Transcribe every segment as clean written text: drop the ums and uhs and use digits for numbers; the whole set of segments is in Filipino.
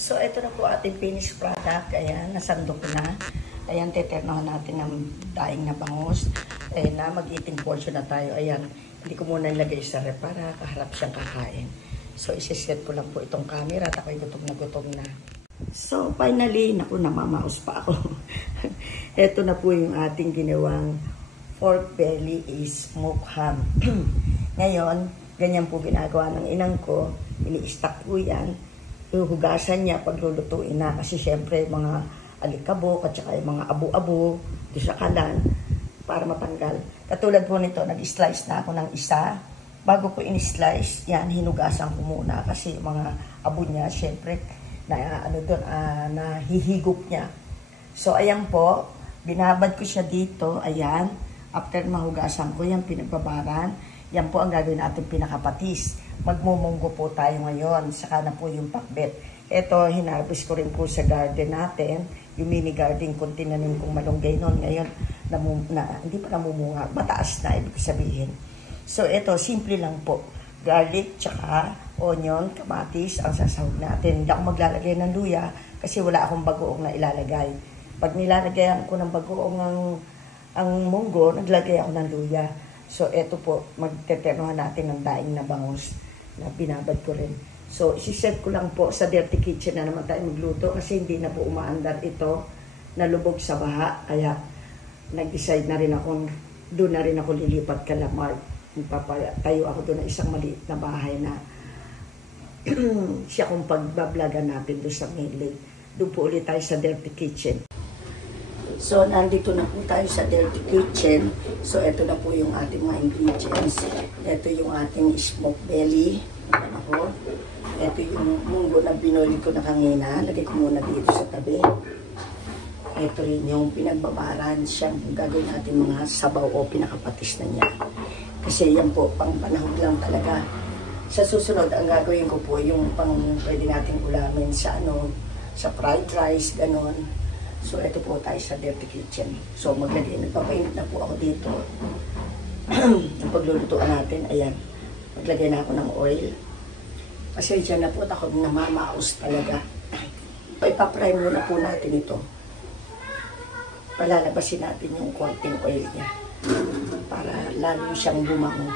So, ito na po ating finished product. Ayan, nasandok na. Ayan, teternohan natin ng daing na bangus. Ayan na, mag-eating portion na tayo. Ayan, hindi ko muna ilagay sa rep para kaharap siyang kakain. So, isiset ko lang po itong camera at ako'y gutom na. So, finally, naku, namamaos pa ako. Ito na po yung ating ginawang pork belly is smoked ham. Ngayon, ganyan po ginagawa ng inang ko. Ini-stack po yan. Ihugasan niya paglulutuin na kasi syempre mga alikabok at saka yung mga abu-abu doon sa kalan para matanggal. Katulad po nito, nag-slice na ako ng isa. Bago ko in-slice, yan, hinugasan ko muna kasi yung mga abo niya, syempre, na, nahihigop niya. So, ayan po, binabad ko siya dito, ayan. After mahugasan ko, yan, pinagbabaran. Yan po ang gagawin natin pinakapatis. Magmumunggo po tayo ngayon. Saka na po yung pakbet. Ito, hinarvest ko rin po sa garden natin. Yung mini garden kung tinanim kong malunggay noon. Ngayon, hindi pa namumunga. Mataas na, ibig sabihin. So, ito, simple lang po. Garlic, tsaka onion, kamatis, ang sasahog natin. Hindi ako maglalagay ng luya kasi wala akong bagoong na ilalagay. Pag nilalagay ko ng bagoong ang munggo, naglagay ako ng luya. So, ito po, magteternohan natin ng daing na bangus na binabad ko rin. So, isiset ko lang po sa dirty kitchen na naman tayo magluto kasi hindi na po umaandar ito na lubog sa baha. Kaya, nag-decide na rin ako, doon na rin ako lilipat kay Lamar. Tayo ako doon na isang maliit na bahay na siya kung pagbablagan natin doon sa main lake. Doon po ulit tayo sa dirty kitchen. So, nandito na po tayo sa dirty kitchen. So, ito na po yung ating mga ingredients. Ito yung ating smoked belly. Ako. Ito yung munggo na binoil ko na kanina. Lagay ko muna dito sa tabi. Ito rin yung pinagbabaran. Siyang gagawin natin mga sabaw o pinakapatis na niya. Kasi yan po, pang panahon lang talaga. Sa susunod, ang gagawin ko po yung pang pwede natin ulamin sa sa fried rice, ganon. So, ito po tayo sa dirty kitchen. So, nagpapainit na po ako dito. Ang paglulutuan natin, ayan. Maglagay na ako ng oil. Kasi dyan na po ako namamaos talaga. Ipapry muna po natin ito. Palalabasin natin yung konting oil niya. Para lalo siyang bumango.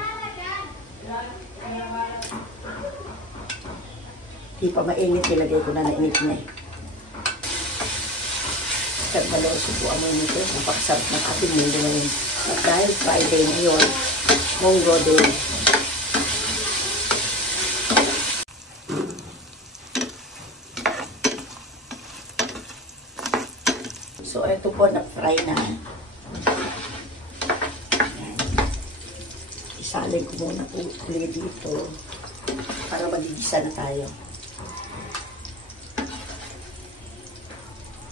Di pa mainit, nilagay ko na nainit na eh. Baloso po amoy nito. Napakasarap ng ating munggo ngayon. At dahil Friday ngayon, munggo din. So, ito po na-fry na. Ayan. Isalin ko muna po ulit dito para magigisa na tayo.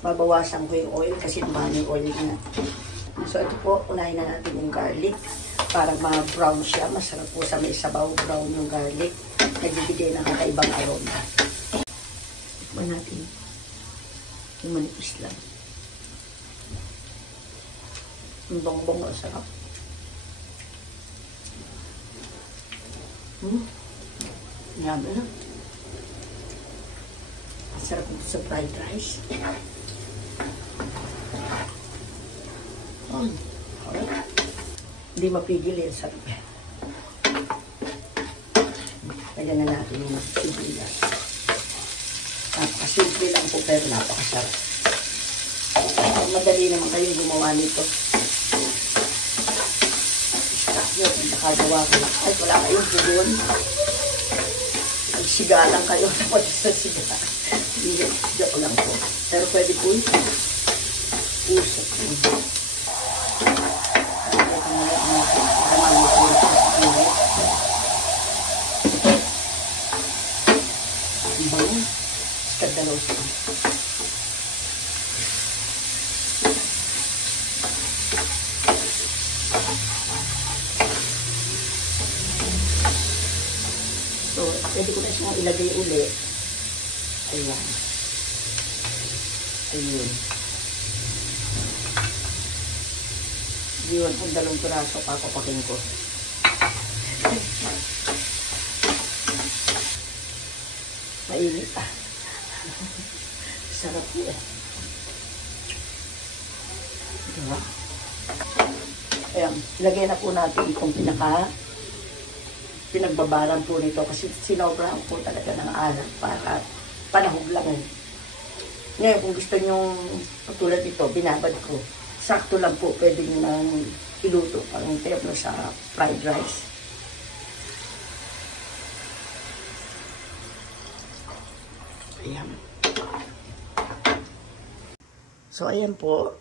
Babawasan ko yung oil kasi naman yung oil na. So, ito po, unahin na natin yung garlic para ma-brown siya. Masarap po sa may sabaw brown yung garlic. Nagbibigay ng kakaibang aroma. Tikman natin. Yung manipis lang. Yung bongbong na sarap. Yummy na. Sarap ito sa fried rice. Hindi mapigil yan, sarap. Lagyan na natin yung sibilas. Napakasimple lang po pero napakasarap. Madali naman kayo gumawa nito. Stop yun, nakagawa ko. Ay, wala kayong pugon. Siga lang kayo tapos sa siga. Siga ko lang po. Pero pwede po ito. Usap. Skandalo siya. So, pwede ko na siyang ilagay ulit. Ayan. Ayun. Yun, kung 2 piraso, papapakin ko. Mainit pa. Sarap po eh. Diba? Ayan, ilagay na po natin itong pinagbabaran po nito kasi sinobrahan po talaga ng alat para panahog lang eh. Ngayon, kung gusto nyong tulad ito, binabad ko. Sakto lang po, pwede nyo nang iluto parang terno sa fried rice. Ayan. So, ayan po.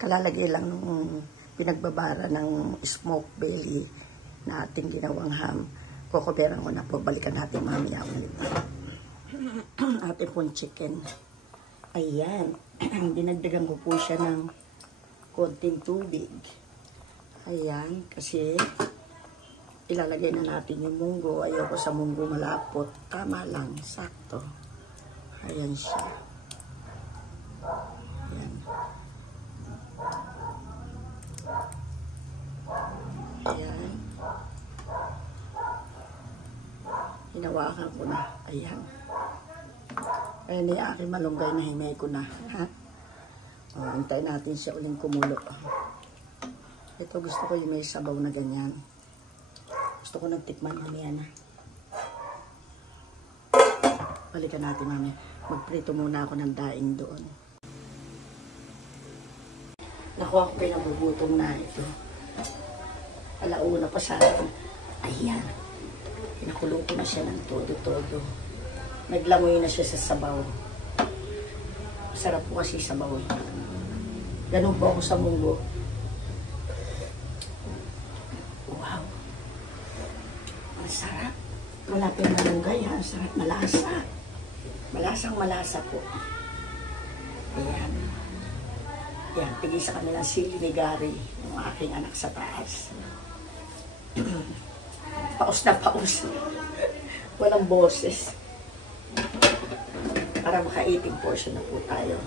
Kalalagay lang nung pinagbabara ng smoked belly na ating ginawang ham. Kukuberan ko na po. Balikan natin mamaya ulit. Ating pong chicken. Ayan. Dinagdagan ko po siya ng konting tubig. Ayan. Kasi ilalagay na natin yung munggo. Ayoko sa munggo malapot. Tama lang. Sakto. Ayan siya. Ayan. Ayan. Hinawakan ko na. Ayan. Ayan yung aking malunggay na himay ko na. Ha? O, hintayin natin siya uling kumulo. Ito gusto ko yung may sabaw na ganyan. Gusto ko nagtikman mamaya na. Balikan natin mamaya. Magprito muna ako ng daing doon. Nakuha ko pinagugutom na ito. Alauna pa sa akin. Ayan. Pinakulong ko na siya ng todo-todo. Naglangoy na siya sa sabaw. Sarap po kasi sabaw eh. Ganun po ako sa munggo. Wow. Ang sarap. Wala pa yung malunggay ha. Ang sarap. Malasa. Malasang malasa po. Ayan. Ayan. Tigil sa kanilang sili ni Gary. Yung aking anak sa taas. Paus na paus. Walang boses. Para maka-eating portion na po tayo.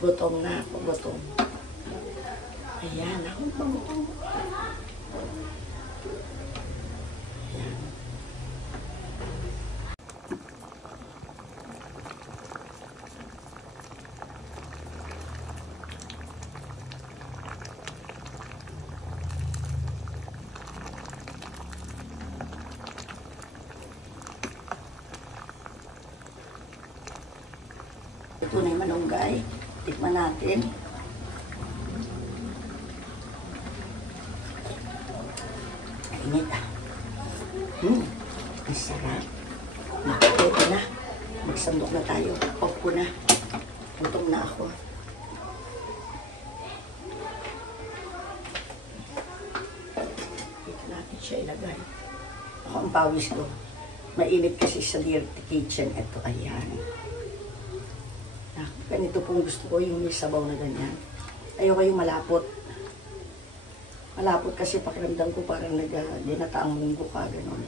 Gutom na ako, gutom. Ayan, ako pa gutom. Ayan. Ito na yung malunggay. Tikman natin. Init ah. Ang sarap. Ito na. Magsandok na tayo. Off ko na. Gutom na ako. Dito natin siya ilagay. Ako ang pawis ko. Mainit kasi sa dirty kitchen. Ito, ayan. Ganito pong gusto ko, yung may sabaw na ganyan. Ayoko yung malapot. Malapot kasi pakiramdam ko parang ginataang munggo ka, gano'n.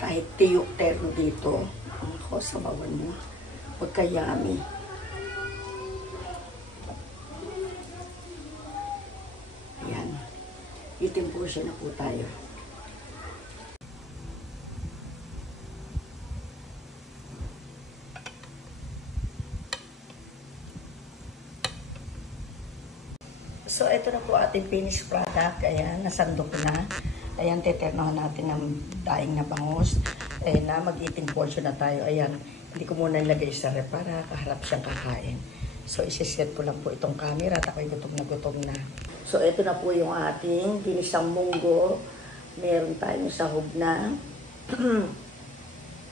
Kahit tiyok terno dito, ako, sabawan mo. Huwag ka yummy. Ayan. Eating portion na po tayo. So, ito na po ating finished product. Ayan, nasandok na. Ayan, teternohan natin ng daing na bangus. Ayan na, mag-eating portion na tayo. Ayan, hindi ko muna nilagay sa rep para kaharap siyang kakain. So, isiset ko lang po itong camera at ako'y gutom na gutom na. So, ito na po yung ating ginisang munggo. Meron tayong sahog na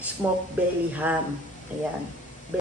smoked belly ham. Ayan.